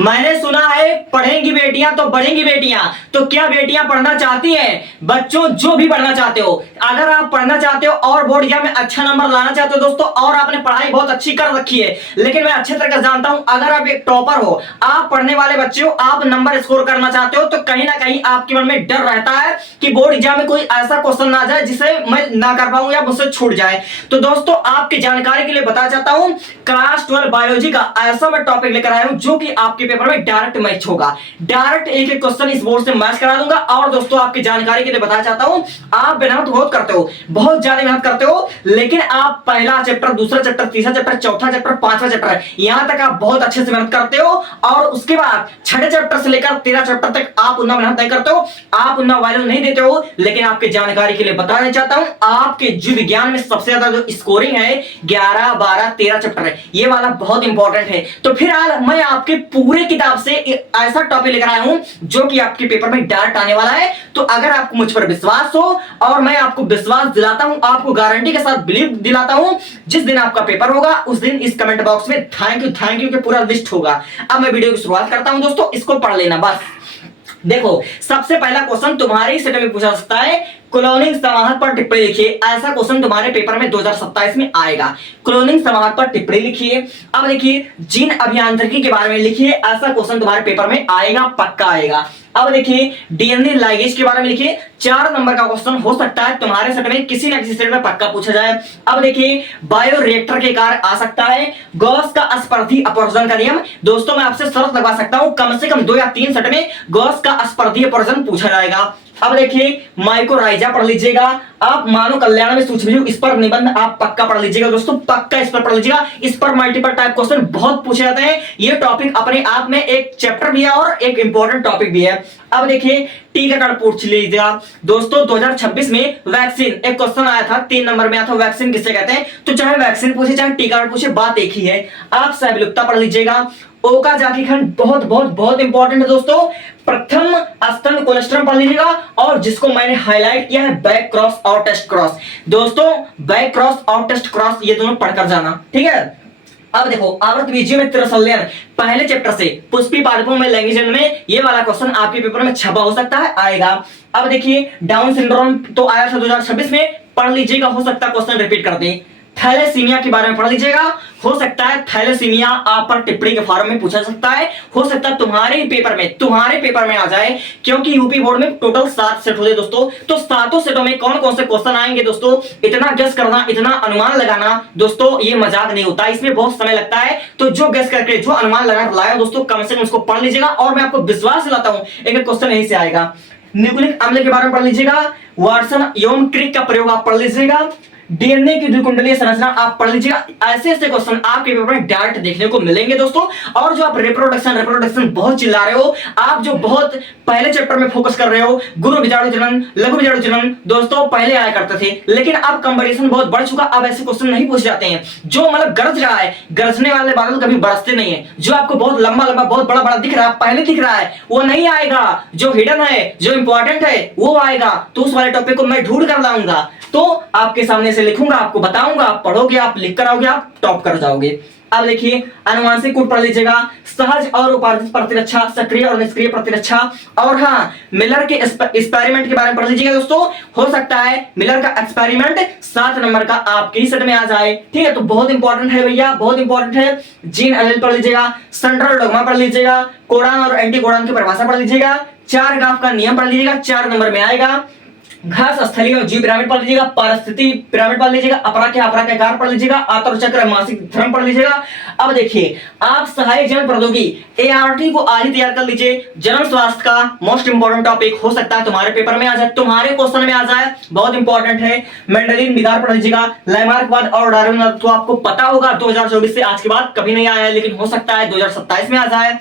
मैंने सुना है पढ़ेंगी बेटियां तो बढ़ेंगी बेटियां। तो क्या बेटियां पढ़ना चाहती हैं? बच्चों, जो भी पढ़ना चाहते हो, अगर आप पढ़ना चाहते हो और बोर्ड एग्जाम में अच्छा नंबर लाना चाहते हो दोस्तों, और आपने पढ़ाई बहुत अच्छी कर रखी है, लेकिन मैं अच्छे तरह से जानता हूं अगर आप एक टॉपर हो, आप पढ़ने वाले बच्चे हो, आप नंबर स्कोर करना चाहते हो, तो कहीं ना कहीं आपके मन में डर रहता है कि बोर्ड एग्जाम में कोई ऐसा क्वेश्चन ना आ जाए जिसे मैं ना कर पाऊं या मुझसे छूट जाए। तो दोस्तों, आपकी जानकारी के लिए बताना चाहता हूं, क्लास 12 बायोलॉजी का ऐसा मैं टॉपिक लेकर आया हूं जो कि आपके पेपर में डायरेक्ट मैच होगा। डायरेक्ट एक एक क्वेश्चन इस बोर्ड से मैच करा दूंगा। और दोस्तों, आपकी जानकारी के लिए बताना चाहता हूं, आप मेहनत बहुत करते हो, बहुत ज्यादा मेहनत करते हो, लेकिन आप पहला चैप्टर, दूसरा चैप्टर, तीसरा चैप्टर, चौथा चैप्टर, पांचवा चैप्टर, यहां तक आप बहुत अच्छे से मेहनत करते हो, और उसके बाद छठे चैप्टर से लेकर 13 चैप्टर तक आप उतना मेहनत नहीं करते हो, आप उतना वैल्यू नहीं देते हो। लेकिन आपकी जानकारी के लिए बताना चाहता हूं, आपके जीव विज्ञान में सबसे ज्यादा जो स्कोरिंग है 11, 12, 13 चैप्टर है, ये वाला बहुत इंपॉर्टेंट है। तो फिर आज मैं आपके पूरे किताब से ऐसा टॉपिक लेकर आया हूं जो कि आपके पेपर में डायरेक्ट आने वाला है। तो अगर आपको मुझ पर विश्वास हो, और मैं आपको विश्वास दिलाता हूं, आपको गारंटी के साथ बिलीव दिलाता हूं, जिस दिन आपका पेपर होगा उस दिन इस कमेंट बॉक्स में थैंक यू के पूरा लिस्ट होगा। अब मैं वीडियो की शुरुआत करता हूं दोस्तों, इसको पढ़ लेना बस। देखो, सबसे पहला क्वेश्चन तुम्हारे सेट में पूछा सकता है, क्लोनिंग समाहत पर टिप्पणी लिखिए। ऐसा क्वेश्चन तुम्हारे पेपर में 2027 में आएगा। क्लोनिंग समाहत पर टिप्पणी लिखिए। अब देखिए, जीन अभियांत्रिकी के बारे में लिखिए। ऐसा क्वेश्चन तुम्हारे पेपर में आएगा, पक्का आएगा। अब देखिए, डीएनए लाइगेज के बारे में लिखिए। 4 नंबर का क्वेश्चन हो सकता है तुम्हारे सेट में, किसी ना किसी सेट में पक्का पूछा जाए। अब देखिए, बायोरिएक्टर के कार्य आ सकता है। गॉस का अस्पर्धी अपवर्जन का नियम। दोस्तों, मैं आपसे शर्त लगवा सकता हूं, कम से कम 2 या 3 सेट में गॉस का अस्पर्धी अपवर्जन पूछा जाएगा। अब देखिए, माइकोराइजा पढ़ लीजिएगा। आप मानव कल्याण में सूक्ष्मजीव, इस पर निबंध आप पक्का पढ़ लीजिएगा दोस्तों, पक्का इस पर पढ़ लीजिएगा। इस पर मल्टीपल टाइप क्वेश्चन बहुत पूछे जाते हैं। ये टॉपिक अपने आप में एक चैप्टर भी है और एक इंपॉर्टेंट टॉपिक भी है। अब देखिए, टीकाकरण पूछ लीजिएगा दोस्तों। 2026 में वैक्सीन एक क्वेश्चन आया था, 3 नंबर में आया था, वैक्सीन किसे कहते हैं। तो चाहे वैक्सीन पूछे चाहे टीकाकरण पूछे, बात एक ही है। आप सहविलुप्तता पढ़ लीजिएगा। ओकाजाकी खंड बहुत बहुत बहुत इंपॉर्टेंट है दोस्तों। प्रथम स्तन कोलेस्ट्रम पढ़ लीजिएगा। और जिसको मैंने हाईलाइट किया है, बैक क्रॉस और टेस्ट क्रॉस। दोस्तों, बैक क्रॉस और टेस्ट क्रॉस ये दोनों पढ़कर जाना, ठीक है। अब देखो, आवर्त बीजीय में त्रिशल्यन, पहले चैप्टर से पुष्पी पादपों में लैंगिक जन्म में, ये वाला क्वेश्चन आपके पेपर में छपा हो सकता है, आएगा। अब देखिए, डाउन सिंड्रोम तो आया था 2026 में, पढ़ लीजिएगा, हो सकता है क्वेश्चन रिपीट कर दे। थैलेसीमिया के बारे में पढ़ लीजिएगा। हो सकता है थैलेसीमिया आप पर टिप्पणी के फॉर्म में पूछा सकता है, हो सकता है तुम्हारे पेपर में आ जाए, क्योंकि यूपी बोर्ड में टोटल 7 सेट होते दोस्तों। तो 7 सेटों में कौन कौन से क्वेश्चन आएंगे दोस्तों, इतना गेस करना, इतना अनुमान लगाना दोस्तों, ये मजाक नहीं होता, इसमें बहुत समय लगता है। तो जो गेस करके, जो अनुमान लगा लाया दोस्तों, कम से कम उसको पढ़ लीजिएगा। और मैं आपको विश्वास दिलाता हूं, एक क्वेश्चन यहीं से आएगा। न्यूक्लिक अम्ल के बारे में पढ़ लीजिएगा। वाटसन एवं क्रिक का प्रयोग आप पढ़ लीजिएगा। डीएनए की द्विकुंडलीय संरचना आप पढ़ लीजिएगा। ऐसे ऐसे क्वेश्चन आपके पेपर में डायरेक्ट देखने को मिलेंगे दोस्तों। और जो आप रिप्रोडक्शन बहुत चिल्ला रहे हो, आप जो बहुत पहले चैप्टर में फोकस कर रहे हो, गुरु बीजाणु जनन, लघु बीजाणु जनन दोस्तों पहले आया करते थे, लेकिन अब कंपटीशन बहुत बढ़ चुका, अब ऐसे क्वेश्चन नहीं पूछे जाते हैं। जो मतलब गरज रहा है, गरजने वाले बादल कभी बरसते नहीं है। जो आपको बहुत लंबा लंबा, बहुत बड़ा बड़ा दिख रहा है, पहले दिख रहा है, वो नहीं आएगा। जो हिडन है, जो इंपॉर्टेंट है, वो आएगा। तो उस वाले टॉपिक को मैं ढूंढ कर लाऊंगा, तो आपके सामने से लिखूंगा, आपको बताऊंगा, आप पढ़ोगे, आप लिख कर आओगे, आप टॉप कर जाओगे। अब देखिए, अनुवांशिक कूट पढ़ लीजिएगा। सहज और उपार्जित प्रतिरक्षा, सक्रिय और निष्क्रिय प्रतिरक्षा। और हाँ, मिलर के एक्सपेरिमेंट के बारे में पढ़ लीजिएगा दोस्तों। हो सकता है मिलर का एक्सपेरिमेंट 7 नंबर का आपके ही सेट में आ जाए, ठीक है। तो बहुत इंपॉर्टेंट है भैया, बहुत इंपॉर्टेंट है। जीन एलील पढ़ लीजिएगा। सेंट्रल डोग्मा पढ़ लीजिएगा। कोडान और एंटी कोडान की परिभाषा पढ़ लीजिएगा। 4 ग्राफ का नियम पढ़ लीजिएगा, 4 नंबर में आएगा। घास स्थलीय और जीव पिरामिड पढ़ लीजिएगा। परिस्थिति पिरामिड पढ़ लीजिएगा। अपराख्य पढ़ लीजिएगा। आतर चक्र मासिक धर्म पढ़ लीजिएगा। अब देखिए, आप सहायक जन प्रौद्योगिकी एआरटी को आज ही तैयार कर लीजिए। जनन स्वास्थ्य का मोस्ट इंपोर्टेंट टॉपिक हो सकता है तुम्हारे पेपर में आ जाए, तुम्हारे क्वेश्चन में आ जाए, बहुत इंपॉर्टेंट है। मेंडेलियन विकार पढ़ लीजिएगा। लैमार्कवाद और डार्विनवाद तो आपको पता होगा, 2024 से आज के बाद कभी नहीं आया है, लेकिन हो सकता है 2027 में आ जाए।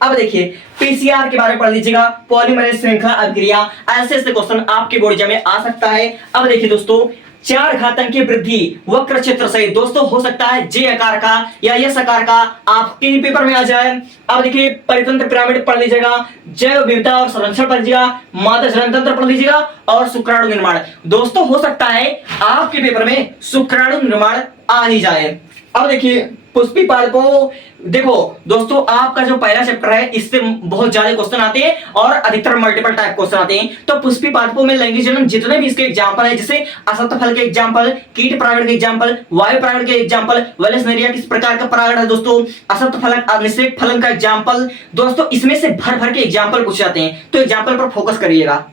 अब देखिए, पीसीआर के बारे में पढ़ लीजिएगा। पॉलीमरेज श्रृंखला अभिक्रिया, ऐसे ऐसे क्वेश्चन आपके बोर्ड एग्जाम में आ सकता है। अब देखिए दोस्तों, 4 घातांकीय वृद्धि वक्र क्षेत्र से दोस्तों हो सकता है जे आकार का या एस आकार का आपके पेपर में आ जाए। अब देखिए, परितंत्र पिरामिड पढ़ लीजिएगा। जैव विविधता और संरक्षण पढ़ लीजिएगा। मादा जनन तंत्र पढ़ लीजिएगा। और शुक्राणु निर्माण दोस्तों हो सकता है आपके पेपर में शुक्राणु निर्माण आ ही जाए। अब देखिए, पुष्पी पादपों, देखो दोस्तों आपका जो पहला चैप्टर है इससे बहुत ज्यादा क्वेश्चन आते हैं और अधिकतर मल्टीपल टाइप क्वेश्चन आते हैं। तो पुष्पी पादपों में लैंगिक जन्म जितने भी इसके एग्जांपल है, जैसे असत्य फल के एग्जांपल, कीट परागण के एग्जांपल, वायु परागण के एग्जांपल, वेलेसनेरिया किस प्रकार का परागण है दोस्तों, असत्य फलन, अनिषेक फलन का एग्जांपल, दोस्तों इसमें से भर भर के एग्जांपल पूछे जाते हैं। तो एग्जांपल पर फोकस करिएगा।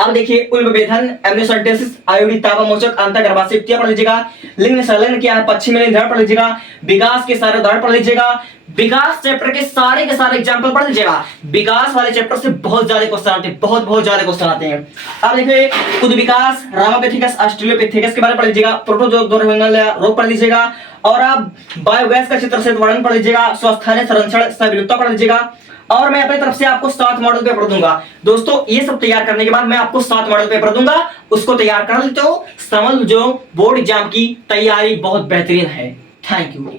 अब देखिए उल्बेधन, एमनियोसेंटेसिस, आयुर्वेद तापमोचक, अंतर्गर्भाशय पढ़ लीजिएगा। लिंग संलग्न क्या है, पश्चिमी लिंग पढ़ लीजिएगा। विकास के सारे उदाहरण पढ़ लीजिएगा। विकास चैप्टर के सारे एग्जांपल पढ़ लीजिएगा। विकास वाले चैप्टर से बहुत ज्यादा क्वेश्चन आते हैं, बहुत ज्यादा क्वेश्चन आते हैं। अब देखिए उद्विकास, रामापेथिकस, ऑस्ट्रेलोपेथिकस के बारे में पढ़ लीजिएगा। रोग पढ़ लीजिएगा। और आप बायोगैस का चित्र से वर्णन पढ़ लीजिएगा। स्वस्थानीय संरक्षण सह विलुप्तता पढ़ लीजिएगा। और मैं अपनी तरफ से आपको 7 मॉडल पेपर दूंगा दोस्तों। ये सब तैयार करने के बाद मैं आपको 7 मॉडल पेपर दूंगा, उसको तैयार कर लेते हो, समझ जो बोर्ड एग्जाम की तैयारी बहुत बेहतरीन है। Thank you.